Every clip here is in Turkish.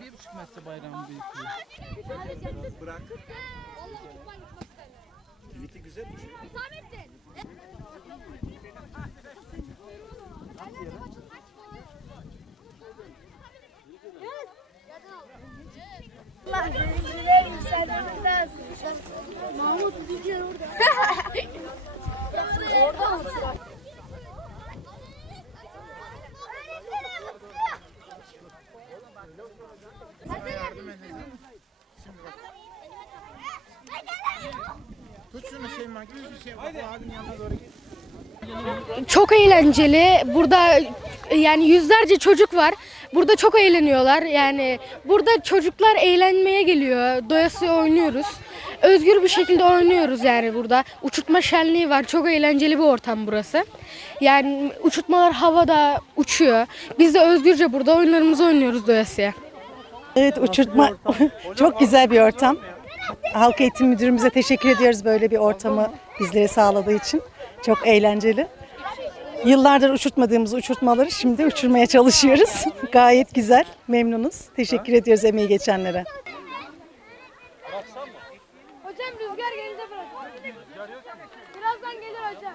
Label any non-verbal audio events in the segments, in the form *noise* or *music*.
Bir buçuk metre bayrağın büyüklüğü. Bırak. Gitmek istemiyorum. Tweet'i güzelmiş. Hüsamettin. Allah. Mahmut bir kere orada Çok eğlenceli. Burada yani yüzlerce çocuk var. Burada çok eğleniyorlar. Yani burada çocuklar eğlenmeye geliyor. Doyasıya oynuyoruz. Özgür bir şekilde oynuyoruz yani burada. Uçurtma şenliği var. Çok eğlenceli bir ortam burası. Yani uçurtmalar havada uçuyor. Biz de özgürce burada oyunlarımızı oynuyoruz doyasıya. Evet uçurtma *laughs* çok güzel bir ortam. Halk Eğitim Müdürümüze teşekkür ediyoruz böyle bir ortamı bizlere sağladığı için. Çok eğlenceli. Yıllardır uçurtmadığımız uçurtmaları şimdi uçurmaya çalışıyoruz. *laughs* Gayet güzel, memnunuz. Teşekkür ediyoruz emeği geçenlere. Hocam rüzgar gelince bırak. Birazdan gelir hocam.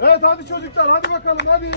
Evet hadi çocuklar hadi bakalım hadi.